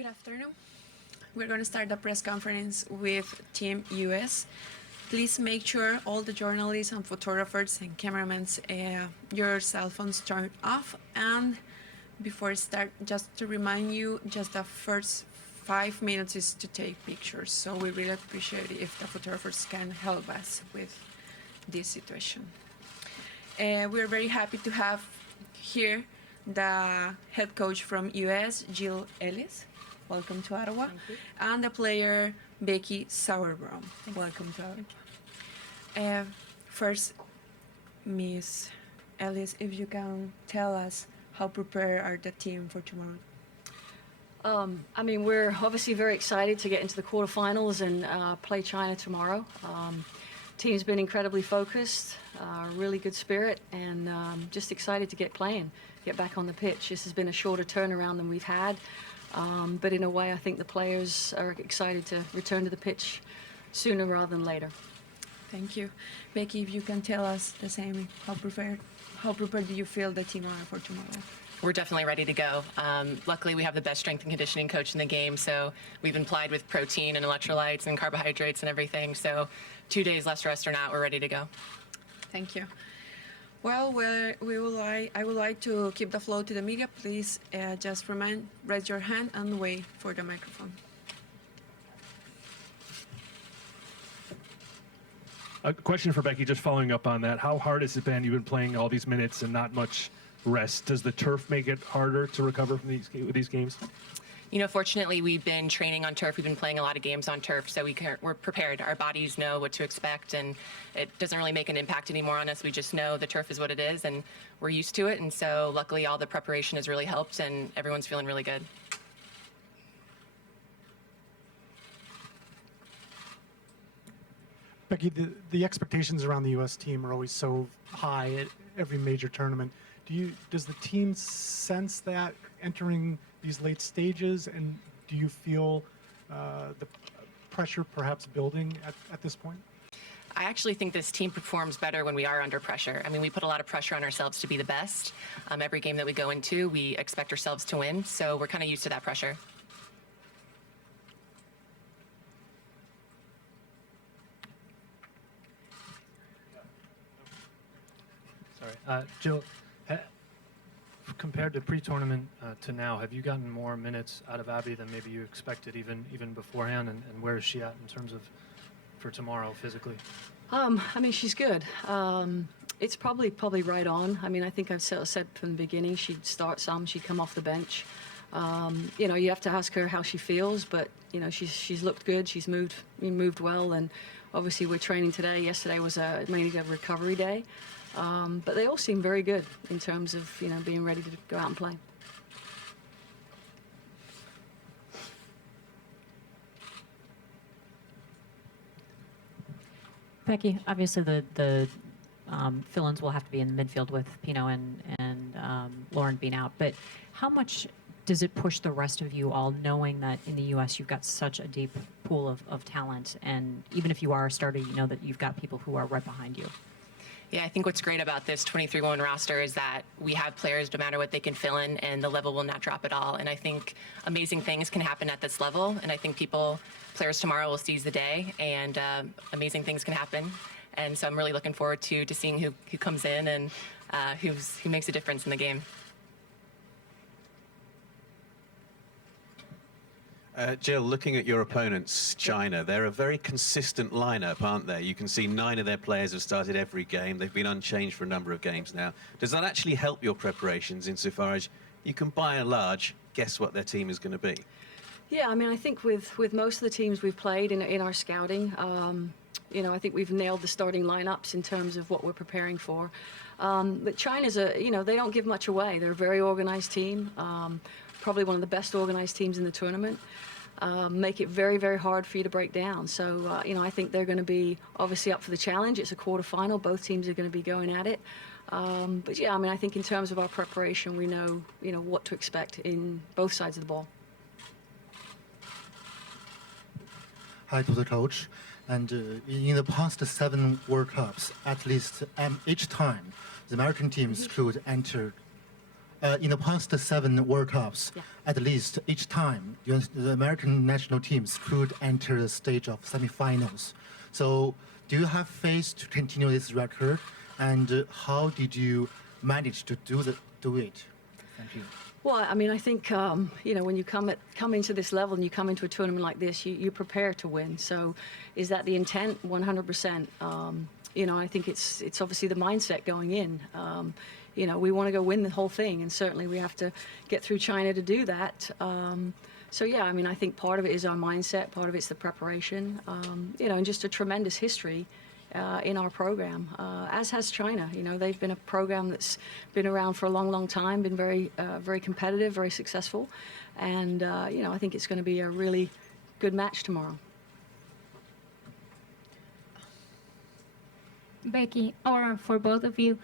Good afternoon. We're going to start the press conference with Team US. Please make sure all the journalists and photographers and cameramen, your cell phones turned off. And before start, just to remind you, just the first 5 minutes is to take pictures. So we really appreciate it if the photographers can help us with this situation. We're very happy to have here the head coach from US, Jill Ellis. Welcome to Ottawa. Thank you. And the player, Becky Sauerbrunn. Welcome to Ottawa. First, Miss Ellis, if you can tell us how prepared are the team for tomorrow? We're obviously very excited to get into the quarterfinals and play China tomorrow. Team's been incredibly focused, really good spirit, and just excited to get back on the pitch. This has been a shorter turnaround than we've had, but in a way I think the players are excited to return to the pitch sooner rather than later. Thank you. Becky, if you can tell us the same, how prepared do you feel the team are for tomorrow? We're definitely ready to go. Luckily, we have the best strength and conditioning coach in the game, so we've been plied with protein and electrolytes and carbohydrates and everything. So 2 days less rest or not, we're ready to go. Thank you. Well, I would like to keep the flow to the media. Please just raise your hand and wait for the microphone. A question for Becky, just following up on that. How hard has it been? You've been playing all these minutes and not much rest. Does the turf make it harder to recover from these games? You know, fortunately, we've been training on turf. We've been playing a lot of games on turf, so we're prepared. Our bodies know what to expect, and it doesn't really make an impact anymore on us. We just know the turf is what it is, and we're used to it. And so luckily, all the preparation has really helped, and everyone's feeling really good. Becky, the expectations around the U.S. team are always so high at every major tournament. Does the team sense that entering these late stages, and do you feel the pressure perhaps building at this point? I actually think this team performs better when we are under pressure. I mean, we put a lot of pressure on ourselves to be the best. Every game that we go into, we expect ourselves to win, so we're kind of used to that pressure. Sorry. Jill, compared to pre-tournament to now, have you gotten more minutes out of Abby than maybe you expected even beforehand? And where is she at in terms of for tomorrow physically? She's good. It's probably right on. I think I've said from the beginning she'd start some, she'd come off the bench. You have to ask her how she feels, but she's looked good. She's moved well, and obviously we're training today. Yesterday was mainly a recovery day. But they all seem very good in terms of being ready to go out and play. Becky, obviously the fill-ins will have to be in the midfield with Pino and Lauren being out. But how much does it push the rest of you all, knowing that in the U.S. you've got such a deep pool of talent, and even if you are a starter, you know that you've got people who are right behind you? Yeah, I think what's great about this 23-woman roster is that we have players, no matter what they can fill in, and the level will not drop at all. And I think amazing things can happen at this level, and I think players tomorrow will seize the day, and amazing things can happen. And so I'm really looking forward to seeing who comes in and who makes a difference in the game. Jill, looking at your opponents, China, they're a very consistent lineup, aren't they? You can see 9 of their players have started every game. They've been unchanged for a number of games now. Does that actually help your preparations insofar as you can, by and large, guess what their team is going to be? Yeah, I think with most of the teams we've played in our scouting, I think we've nailed the starting lineups in terms of what we're preparing for. But China's they don't give much away. They're a very organized team, probably one of the best organized teams in the tournament. Make it very, very hard for you to break down. So, I think they're going to be obviously up for the challenge. It's a quarterfinal. Both teams are going to be going at it. But yeah, I think in terms of our preparation, we know, what to expect in both sides of the ball. Hi to the coach. And in the past 7 World Cups, at least each time, the American teams could enter in the past 7 World Cups, Yeah. at least each time, the American national teams could enter the stage of semifinals. So, do you have faith to continue this record? And how did you manage to do it? Thank you. Well, I mean, I think when you come into this level and you come into a tournament like this, you prepare to win. So, is that the intent? 100%. I think it's obviously the mindset going in. We want to go win the whole thing, and certainly we have to get through China to do that. So yeah, I mean, I think part of it is our mindset, part of it's the preparation, and just a tremendous history in our program, as has China. They've been a program that's been around for a long, long time, been very, very competitive, very successful, and I think it's going to be a really good match tomorrow. Becky, or for both of you,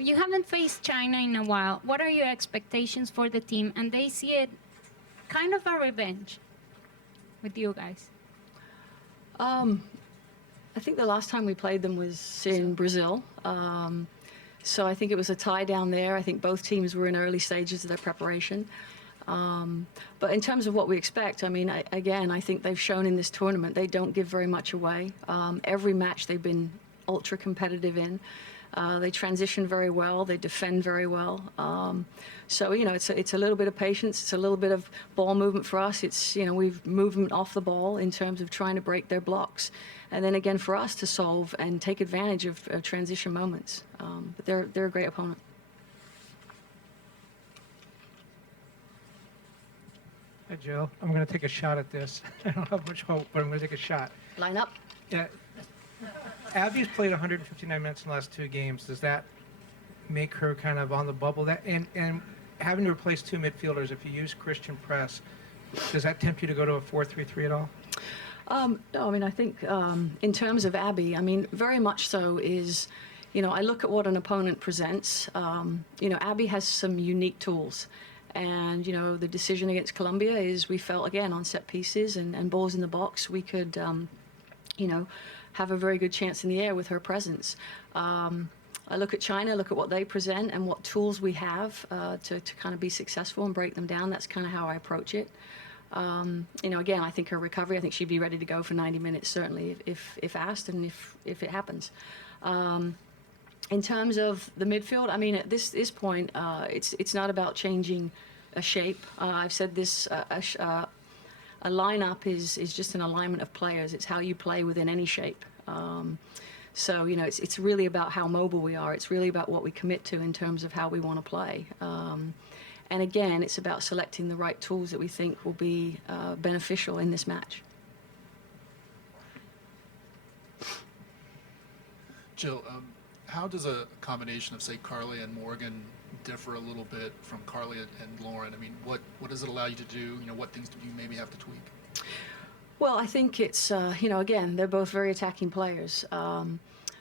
you haven't faced China in a while. What are your expectations for the team? And they see it kind of a revenge with you guys. I think the last time we played them was in Brazil. So I think it was a tie down there. I think both teams were in early stages of their preparation. But in terms of what we expect, I mean, I think they've shown in this tournament they don't give very much away. Every match they've been ultra competitive in. They transition very well. They defend very well. So it's a little bit of patience. It's a little bit of ball movement for us. It's we've movement off the ball in terms of trying to break their blocks, and then again for us to solve and take advantage of transition moments. But they're a great opponent. Hi, Jill. I'm going to take a shot at this. I don't have much hope, but I'm going to take a shot. Line up. Yeah. Abby's played 159 minutes in the last 2 games. Does that make her kind of on the bubble? And having to replace 2 midfielders, if you use Christian press, does that tempt you to go to a 4-3-3 at all? No, I mean, I think in terms of Abby, I mean, very much so is, I look at what an opponent presents. Abby has some unique tools. And, the decision against Colombia is we felt, again, on set pieces and balls in the box, we could, have a very good chance in the air with her presence. I look at China, look at what they present and what tools we have to kind of be successful and break them down. That's kind of how I approach it. Again, I think her recovery, I think she'd be ready to go for 90 minutes, certainly, if asked and if it happens. In terms of the midfield, I mean, at this point, it's not about changing a shape. I've said this, a lineup is just an alignment of players. It's how you play within any shape. So, it's really about how mobile we are. It's really about what we commit to in terms of how we want to play. And again, it's about selecting the right tools that we think will be beneficial in this match. Jill, how does a combination of, say, Carly and Morgan differ a little bit from Carly and Lauren? I mean, what does it allow you to do? What things do you maybe have to tweak? Well, I think it's, again, they're both very attacking players.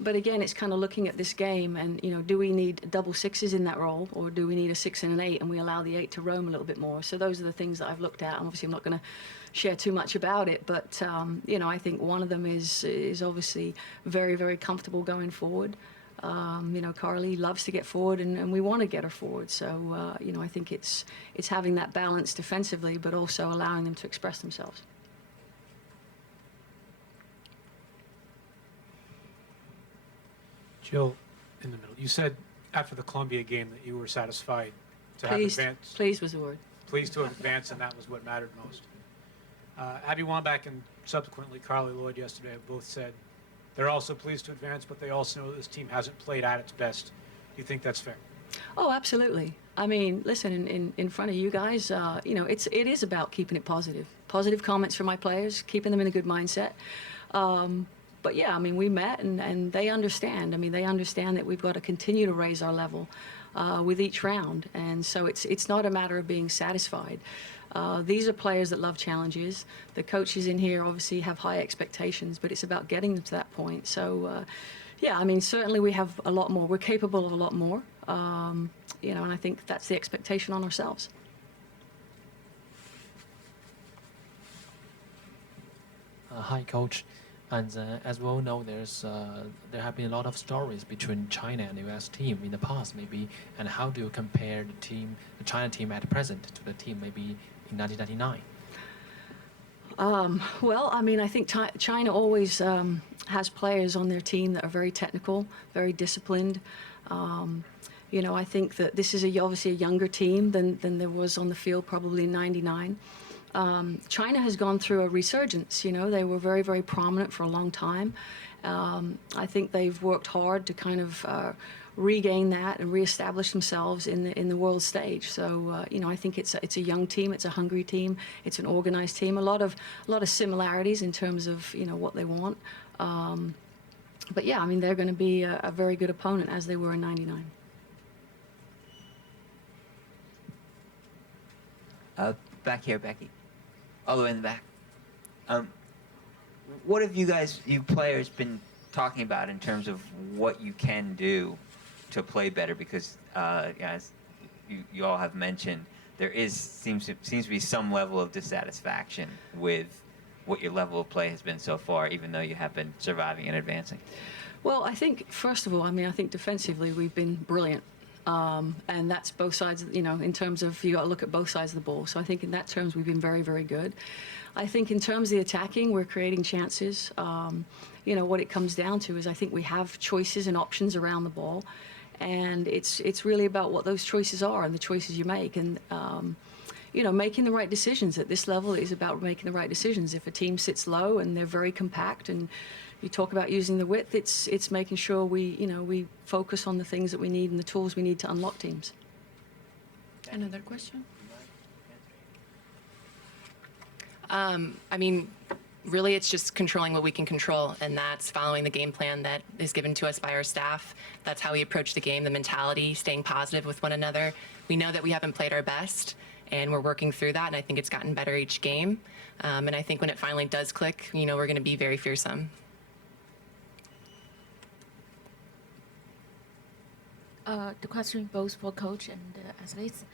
But again, it's kind of looking at this game and, do we need double sixes in that role, or do we need a 6 and an 8 and we allow the 8 to roam a little bit more? So those are the things that I've looked at. Obviously, I'm not going to share too much about it, but, I think one of them is obviously very, very comfortable going forward. Carly loves to get forward, and we want to get her forward. So, I think it's having that balance defensively, but also allowing them to express themselves. Jill, in the middle, you said after the Columbia game that you were satisfied to have advanced. Pleased was the word. Pleased to advance, and that was what mattered most. Abby Wambach and subsequently Carly Lloyd yesterday have both said they're also pleased to advance, but they also know this team hasn't played at its best. Do you think that's fair? Oh, absolutely. I mean, listen, in front of you guys, it is about keeping it positive. Positive comments from my players, keeping them in a good mindset. But yeah, I mean, we met and they understand. I mean, they understand that we've got to continue to raise our level with each round. And so it's not a matter of being satisfied. These are players that love challenges. The coaches in here obviously have high expectations, but it's about getting them to that point. So, yeah, I mean, certainly we have a lot more. We're capable of a lot more, and I think that's the expectation on ourselves. Hi, Coach. And as we all know, there have been a lot of stories between China and the U.S. team in the past, maybe. And how do you compare the China team at present to the team maybe in 1999? Well, I mean, I think China always has players on their team that are very technical, very disciplined. You know, I think that this is obviously a younger team than there was on the field probably in '99. China has gone through a resurgence. You know, they were very, very prominent for a long time. I think they've worked hard to kind of regain that and reestablish themselves in the world stage. So you know, I think it's a young team, it's a hungry team, it's an organized team. A lot of similarities in terms of, you know, what they want. But yeah, I mean, they're going to be a very good opponent as they were in '99. Back here, Becky. All the way in the back. What have you players, been talking about in terms of what you can do to play better? Because as you all have mentioned, there seems to be some level of dissatisfaction with what your level of play has been so far, even though you have been surviving and advancing. Well, I think, first of all, I mean, I think defensively we've been brilliant. And that's both sides, you know, in terms of you got to look at both sides of the ball. So I think in that terms we've been very, very good. I think in terms of the attacking, we're creating chances. You know, what it comes down to is I think we have choices and options around the ball. And it's really about what those choices are and the choices you make. And, you know, making the right decisions at this level is about making the right decisions. If a team sits low and they're very compact and you talk about using the width, it's making sure we focus on the things that we need and the tools we need to unlock teams. Another question? I mean, really it's just controlling what we can control, and that's following the game plan that is given to us by our staff. That's how we approach the game, the mentality, staying positive with one another. We know that we haven't played our best, and we're working through that, and I think it's gotten better each game. And I think when it finally does click, you know, we're going to be very fearsome. The question both for coach and athletes.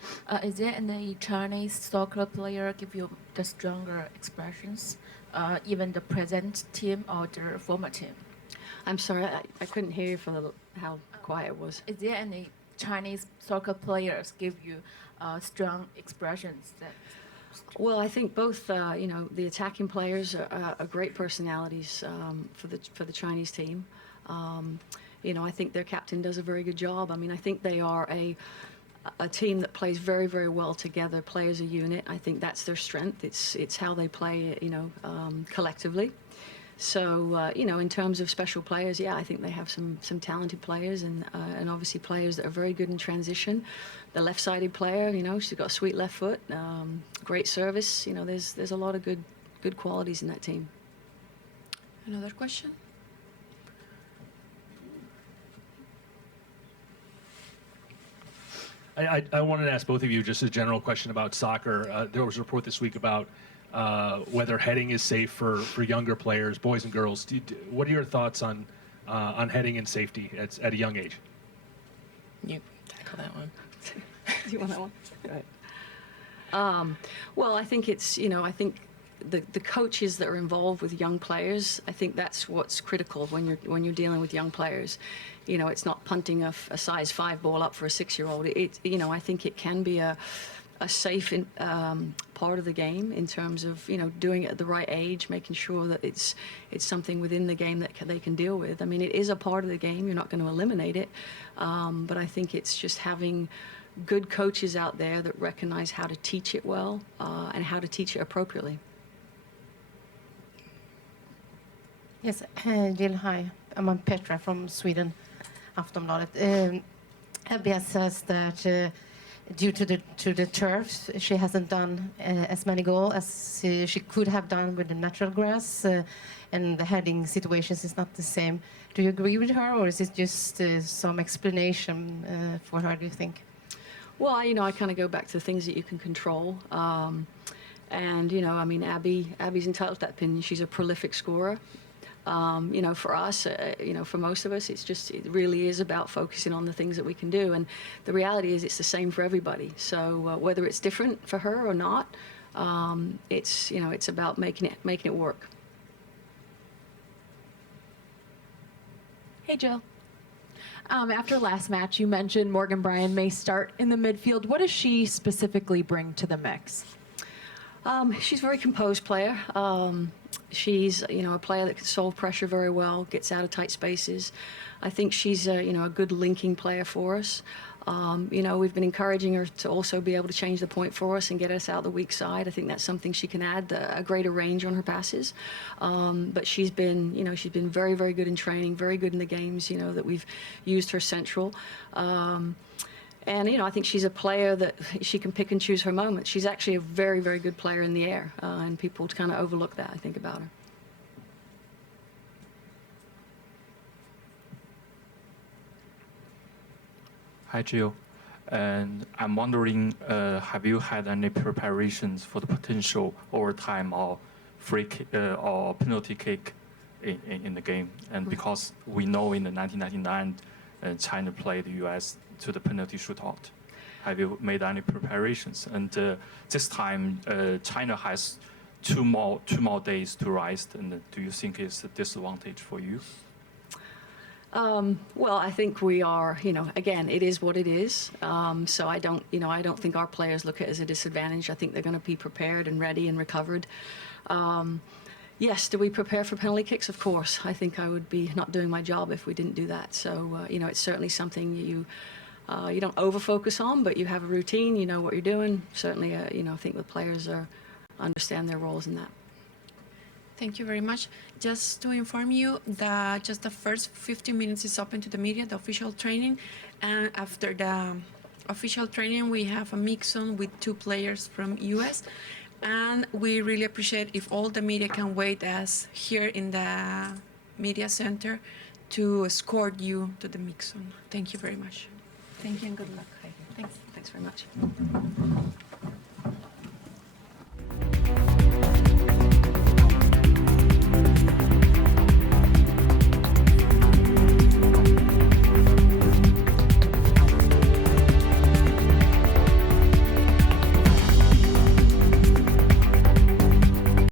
Is there any Chinese soccer player give you the stronger expressions, even the present team or the former team? I'm sorry, I couldn't hear you for how quiet it was. Is there any Chinese soccer players give you strong expressions? Well, I think both, you know, the attacking players are great personalities for the Chinese team. You know, I think their captain does a very good job. I mean, I think they are a team that plays very, very well together, play as a unit. I think that's their strength. It's how they play, you know, collectively. So, you know, in terms of special players, yeah, I think they have some talented players and obviously players that are very good in transition. The left-sided player, you know, she's got a sweet left foot, great service. You know, there's a lot of good qualities in that team. Another question? I wanted to ask both of you just a general question about soccer. There was a report this week about whether heading is safe for younger players, boys and girls. What are your thoughts on heading and safety at a young age? You tackle that one. Do you want that one? Right. Well, I think it's, you know, I think the coaches that are involved with young players, I think that's what's critical when you're dealing with young players. You know, it's not punting a size 5 ball up for a 6-year-old. You know, I think it can be a safe part of the game in terms of, you know, doing it at the right age, making sure that it's something within the game that they can deal with. I mean, it is a part of the game. You're not going to eliminate it. But I think it's just having good coaches out there that recognize how to teach it well and how to teach it appropriately. Yes, Jill, hi. I'm Petra from Sweden, Aftonbladet. Abby says that due to the turf, she hasn't done as many goals as she could have done with the natural grass, and the heading situations is not the same. Do you agree with her, or is it just some explanation for her, do you think? Well, you know, I kind of go back to things that you can control. And, you know, I mean, Abby's entitled to that opinion. She's a prolific scorer. You know, for us, you know, for most of us, it really is about focusing on the things that we can do. And the reality is it's the same for everybody. So whether it's different for her or not, it's, you know, it's about making it work. Hey, Jill. After last match, you mentioned Morgan Bryan may start in the midfield. What does she specifically bring to the mix? She's a very composed player. She's, a player that can solve pressure very well, gets out of tight spaces. I think she's, a good linking player for us. We've been encouraging her to also be able to change the point for us and get us out the weak side. I think that's something she can add, a greater range on her passes. But she's been very, very good in training, very good in the games, that we've used her central. I think she's a player that she can pick and choose her moments. She's actually a very, very good player in the air, and people kind of overlook that, I think, about her. Hi, Jill. And I'm wondering, have you had any preparations for the potential overtime or free kick, or penalty kick in the game? And because we know in the 1999, China played the U.S. to the penalty shootout. Have you made any preparations? And this time, China has two more days to rise. And do you think it's a disadvantage for you? Well, I think we are, again, it is what it is. So I don't think our players look at it as a disadvantage. I think they're going to be prepared and ready and recovered. Yes, do we prepare for penalty kicks? Of course. I think I would be not doing my job if we didn't do that. So, it's certainly something you don't over-focus on, but you have a routine, you know what you're doing. Certainly, I think the players understand their roles in that. Thank you very much. Just to inform you that just the first 15 minutes is open to the media, the official training. And after the official training, we have a mix-on with 2 players from US. And we really appreciate if all the media can wait us here in the media center to escort you to the mix-on. Thank you very much. Thank you and good luck. Thanks very much.